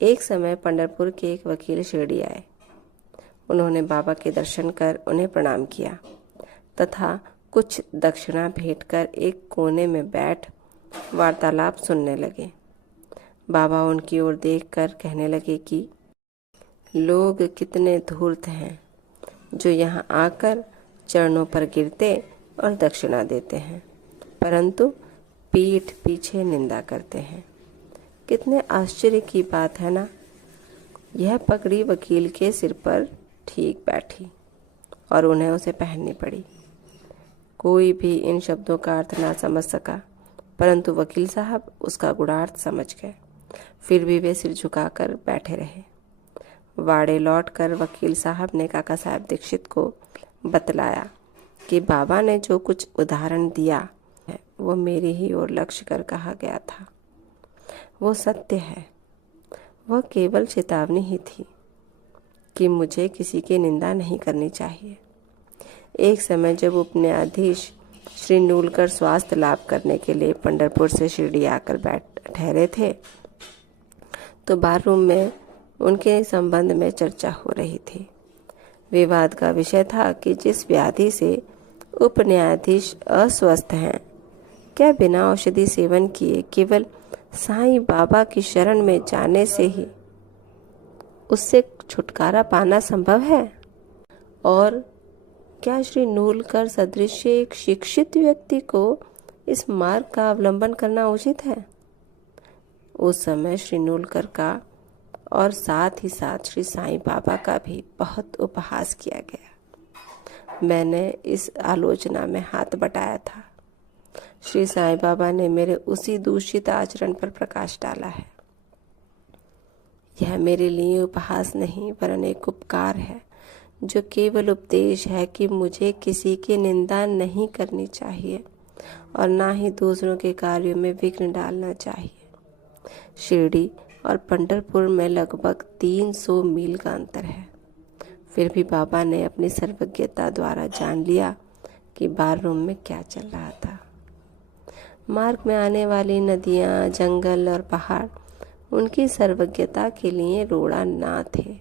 एक समय पंढरपुर के एक वकील शिरडी आए। उन्होंने बाबा के दर्शन कर उन्हें प्रणाम किया तथा कुछ दक्षिणा भेंट कर एक कोने में बैठ वार्तालाप सुनने लगे। बाबा उनकी ओर देखकर कहने लगे कि लोग कितने धूर्त हैं जो यहाँ आकर चरणों पर गिरते और दक्षिणा देते हैं, परंतु पीठ पीछे निंदा करते हैं। कितने आश्चर्य की बात है ना। यह पगड़ी वकील के सिर पर ठीक बैठी और उन्हें उसे पहननी पड़ी। कोई भी इन शब्दों का अर्थ ना समझ सका, परंतु वकील साहब उसका गूढ़ार्थ समझ गए। फिर भी वे सिर झुकाकर बैठे रहे। वाड़े लौटकर वकील साहब ने काका साहब दीक्षित को बतलाया कि बाबा ने जो कुछ उदाहरण दिया है वो मेरी ही ओर लक्ष्य कर कहा गया था। वो सत्य है। वह केवल चेतावनी ही थी कि मुझे किसी की निंदा नहीं करनी चाहिए। एक समय जब उपन्यायाधीश श्री नूलकर स्वास्थ्य लाभ करने के लिए पंढरपुर से शिरडी आकर ठहरे थे, तो बाथरूम में उनके संबंध में चर्चा हो रही थी। विवाद का विषय था कि जिस व्याधि से उपन्यायाधीश अस्वस्थ हैं, क्या बिना औषधि सेवन किए केवल साईं बाबा की शरण में जाने से ही उससे छुटकारा पाना संभव है? और क्या श्री नूलकर सदृश एक शिक्षित व्यक्ति को इस मार्ग का अवलंबन करना उचित है? उस समय श्री नूलकर का और साथ ही साथ श्री साईं बाबा का भी बहुत उपहास किया गया। मैंने इस आलोचना में हाथ बटाया था। श्री साईं बाबा ने मेरे उसी दूषित आचरण पर प्रकाश डाला है। यह मेरे लिए उपहास नहीं वरन एक उपकार है, जो केवल उपदेश है कि मुझे किसी की निंदा नहीं करनी चाहिए और ना ही दूसरों के कार्यों में विघ्न डालना चाहिए। शिरडी और पंढरपुर में लगभग 300 मील का अंतर है। फिर भी बाबा ने अपनी सर्वज्ञता द्वारा जान लिया कि बाथरूम में क्या चल रहा था। मार्ग में आने वाली नदियाँ, जंगल और पहाड़ उनकी सर्वज्ञता के लिए रोड़ा ना थे।